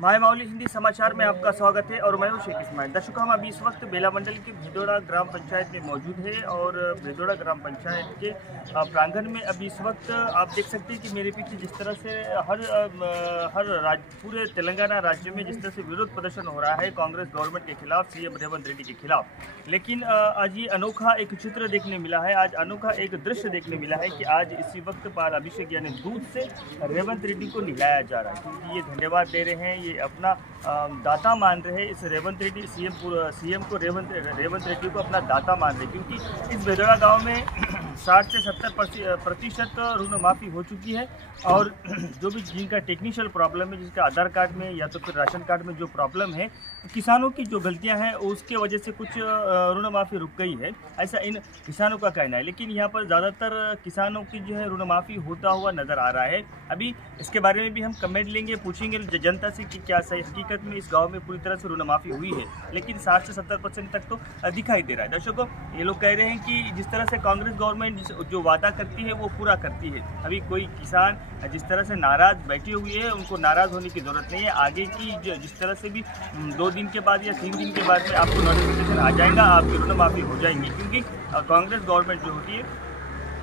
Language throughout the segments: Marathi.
माय माउली हिंदी समाचार में आपका स्वागत है और मैं हूं शेख इस्माइल। दर्शकों, हम अभी इस वक्त बेला मंडल की भिदोड़ा ग्राम पंचायत में मौजूद है और भिदोड़ा ग्राम पंचायत के प्रांगण में अभी इस वक्त आप देख सकते हैं कि मेरे पीछे जिस तरह से हर पूरे तेलंगाना राज्य में जिस तरह से विरोध प्रदर्शन हो रहा है कांग्रेस गवर्नमेंट के खिलाफ, सीएम रेवंत रेड्डी के खिलाफ। लेकिन आज ये अनोखा एक चित्र देखने मिला है, आज अनोखा एक दृश्य देखने मिला है कि आज इसी वक्त पाल अभिषेक यानी दूध से रेवंत रेड्डी को नहलाया जा रहा है, क्योंकि ये धन्यवाद दे रहे हैं, ये अपना दाता मान रहे हैं। इस रेवंत रेड्डी सीएम को रेवंत रेड्डी को अपना दाता मान रहे हैं, क्योंकि इस भिदोड़ा गांव में 60 से 70% ऋण माफ़ी हो चुकी है और जो भी जिनका टेक्निकल प्रॉब्लम है, जिसका आधार कार्ड में या तो फिर राशन कार्ड में जो प्रॉब्लम है, किसानों की जो गलतियां हैं उसके वजह से कुछ ऋण माफ़ी रुक गई है, ऐसा इन किसानों का कहना है। लेकिन यहाँ पर ज़्यादातर किसानों की जो है ऋण माफ़ी होता हुआ नज़र आ रहा है। अभी इसके बारे में भी हम कमेंट लेंगे, पूछेंगे जनता से कि क्या सही हकीकत में इस गांव में पूरी तरह से ऋण माफ़ी हुई है। लेकिन 60 से 70% तक तो दिखाई दे रहा है। दर्शकों, ये लोग कह रहे हैं कि जिस तरह से कांग्रेस गवर्नमेंट जो वादा करती है वो पूरा करती है। अभी कोई किसान जिस तरह से नाराज़ बैठे हुए हैं, उनको नाराज़ होने की ज़रूरत नहीं है। आगे की जिस तरह से भी 2 दिन के बाद या 3 दिन के बाद में आपको नोटिफिकेशन आ जाएगा, आपकी ऋण माफ़ी हो जाएंगी, क्योंकि कांग्रेस गवर्नमेंट जो होती है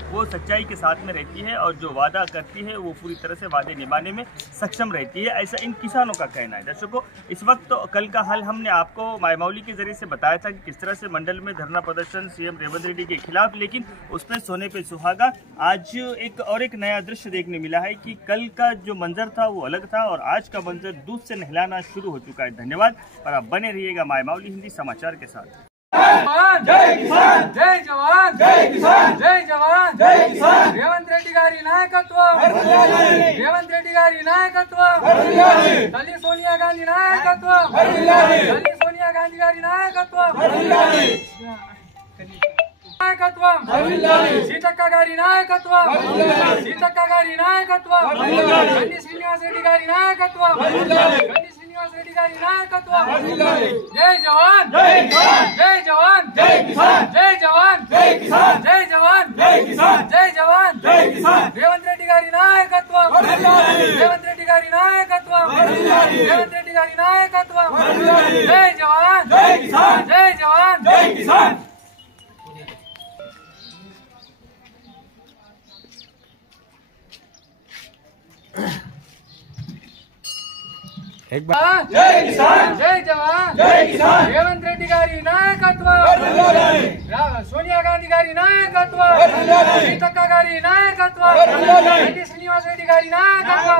वो सच्चाई के साथ में रहती है और जो वादा करती है वो पूरी तरह से वादे निभाने में सक्षम रहती है, ऐसा इन किसानों का कहना है। दर्शकों, इस वक्त तो कल का हाल हमने आपको माय माउली के जरिए से बताया था कि किस तरह से मंडल में धरना प्रदर्शन सीएम रेवंत रेड्डी के खिलाफ, लेकिन उसमें सोने पे सुहागा। आज एक नया दृश्य देखने मिला है कि कल का जो मंजर था वो अलग था और आज का मंजर दूध से नहलाना शुरू हो चुका है। धन्यवाद और आप बने रहिएगा माय माउली हिंदी समाचार के साथ। जय किसान, जय जवान, जय किसान, जय जवान, जय किसान। रेवंत रेड्डी गारी नायकत्व, रेवंत रेड्डी गारी नायकत्व, तल्ली सोनिया गांधी नायकत्व, तल्ली सोनिया गांधी गारी नायकत्व, सीतक्क गारी नायकत्व, सीतक्क गारी नायकत्व, गंडी श्रीनिवास रेड्डी गारी नायकत्व, गंडी श्रीनिवास रेड्डी गारी नायकत्व। जय जवान, जय किसान, जय जवान, जय किसान, जय जवान, जय किसान, जय जवान, जय किसान, जय जवान, जय किसान। रेवंत रेड्डी गारी नायकत्व, रेवंत रेड्डी गारी नायकत्व, रेवंत रेड्डी गारी नायकत्व। जय जवान, जय किसान, जय जवान, जय किसान। एक बार जय किसान, जय जवान, जय किसान। रेवंत रेड्डी गारी नायकत्व, सोनिया गांधी गारी नायकत्व, सीतक्क गारी नायकत्व, गंडी श्रीनिवास रेड्डी गारी नायकत्व।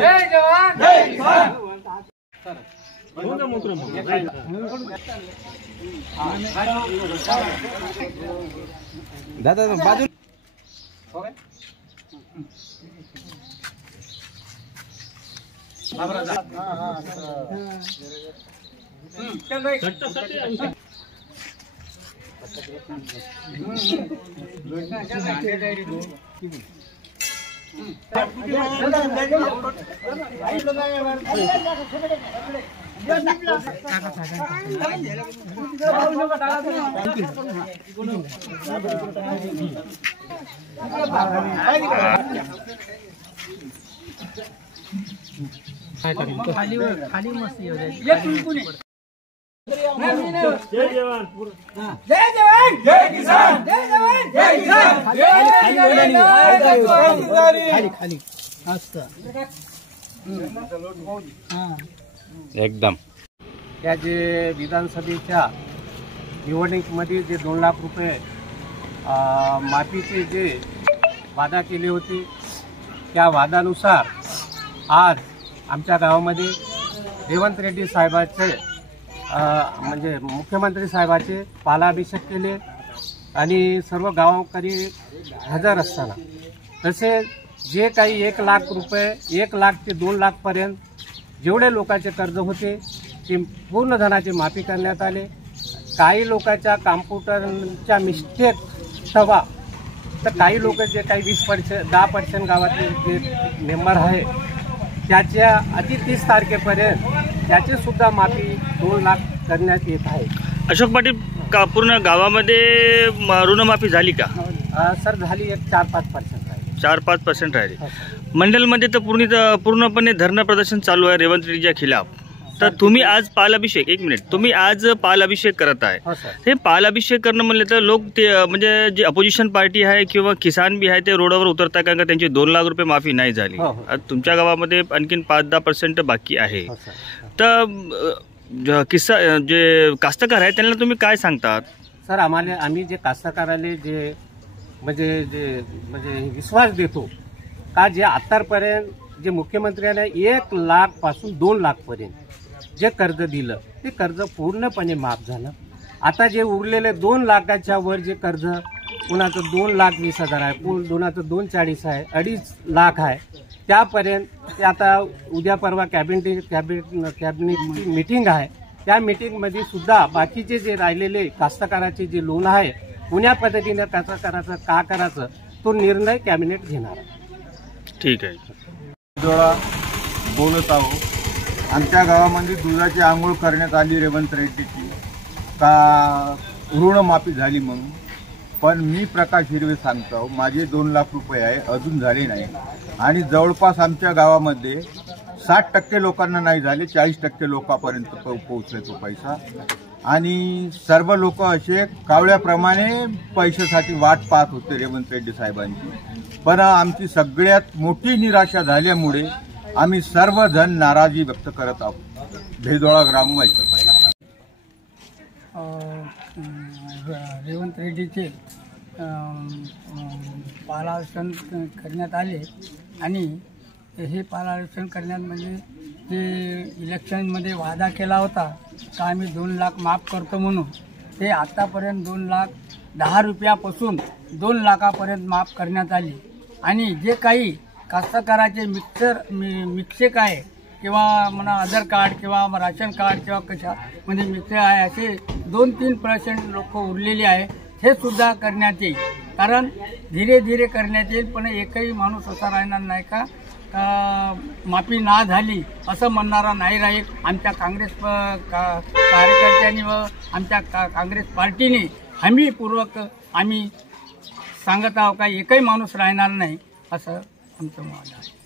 जय जवान, जय किसान। दादा बाजू खाली मस्ती हो जाएगी। जय जवान, जय जवान, जय किसान, जय जवान, जय किसान। खाली एकदम या जे विधानसभेच्या निवडणुकीमध्ये जे 2 लाख रुपये माफीचे जे वादा केले होते, त्या वादानुसार आज आमच्या गावामध्ये रेवंत रेड्डी साहेबाचे म्हणजे मुख्यमंत्री साहेबाचे पालाभिषेक केले आणि सर्व गावकरी हजर असताना तसे जे काही 1 लाख रुपये 1 लाख ते 2 लाखपर्यंत जेवढे लोकांचे कर्ज होते ते पूर्ण धनाची माफी करण्यात आले। काही लोकांच्या कॉम्प्युटरच्या मिस्टेक तवा तर काही लोक जे काही 20% 10% गावातले जे मेंबर आहे त्याच्या आधी 30 तारखेपर्यंत त्याची सुद्धा माफी 2 लाख करण्यात येत आहे। अशोक पाटील, का पूर्ण गावामध्ये ऋणमाफी झाली का? सर झाली, एक 4-5% राहिली। 4-5% राहिली। मंडलमध्ये तर पूर्णपणे धरणं प्रदर्शन चालू आहे रेवंत रेड्डीच्या खिलाफ. तर तुम्ही आज पालाभिषेक, एक मिनिट, तुम्ही आज पालाभिषेक करत आहे. हो सर. हे पालाभिषेक करणं म्हणलं तर लोक ते म्हणजे जे अपोजिशन पार्टी आहे किंवा किसान बी आहे ते रोडावर उतरतात कारण का त्यांची 2 लाख रुपये माफी नाही झाली. हो, हो. आज तुमच्या गावामध्ये आणखीन 5-10% बाकी आहे. हो सर. तर जे कास्तकार आहे त्यांना तुम्ही काय सांगतात? सर आम्ही जे कास्तकाराले जे विश्वास देतो का जे आतापर्यंत जे मुख्यमंत्र्याने 1 लाख पासून 2 लाख पर्यंत जे कर्ज दिलं ते कर्ज पूर्णपणे माफ झालं. आता जे उरलेले 2 लाखाच्या वर जे कर्ज, कुणाचं 2,20,000 आहे, कुणाचं 2,40,000 आहे, 2.5 लाख आहे, त्यापर्यंत ते आता उद्या परवा कॅबिनेट मीटिंग आहे. त्या मीटिंगमध्ये सुद्धा बाकीचे जे राहिलेले कास्तकाराचे जे लोन आहे पुण्या पद्धतीने कसं करायचं, का करायचं, तो निर्णय कॅबिनेट घेणार. ठीक आहे. भेदोडा बोलत आहो. आमच्या गावामध्ये दुधाची आंघोळ करण्यात आली रेवंत रेड्डीची का ऋणमाफी झाली म्हणून. पण मी प्रकाश हिरवे सांगतो, माझे 2 लाख रुपये आहे, अजून झाले नाही. आणि जवळपास आमच्या गावामध्ये 60% लोकांना नाही झाले, 40% लोकांपर्यंत पोहोचले तो पैसा. आणि सर्व लोक असे कावळ्याप्रमाणे पैशासाठी वाट पाहत होते रेवंत रेड्डी साहेबांची. पण आमची सगळ्यात मोठी निराशा झाल्यामुळे आम्ही सर्वजण नाराजी व्यक्त करत आहोत. भेदोडा ग्राममध्ये रेवंत रेड्डीचे पालावसन करण्यात आले आणि हे पालावसन करण्यात म्हणजे जे इलेक्शनमध्ये वादा केला होता का आम्ही 2 लाख माफ करतो म्हणून, ते आतापर्यंत 2,10,000 रुपयापासून 2 लाखापर्यंत माफ करण्यात आली. आणि जे काही कास्तकाराचे मिक्सेक आहे किंवा म्हणा आधार कार्ड किंवा राशन कार्ड किंवा कशा म्हणजे मिक्सर आहे असे 2-3% लोक उरलेले आहे, हे सुद्धा करण्यात येईल. कारण धीरे धीरे करण्यात येईल. पण एकही माणूस असा राहणार नाही का माफी ना झाली असं म्हणणारा नाही राहील. आमच्या काँग्रेस कार्यकर्त्यांनी व आमच्या काँग्रेस पार्टीने हमीपूर्वक आम्ही सांगत आहोत का एकही माणूस राहणार नाही असं आमचं मत आहे.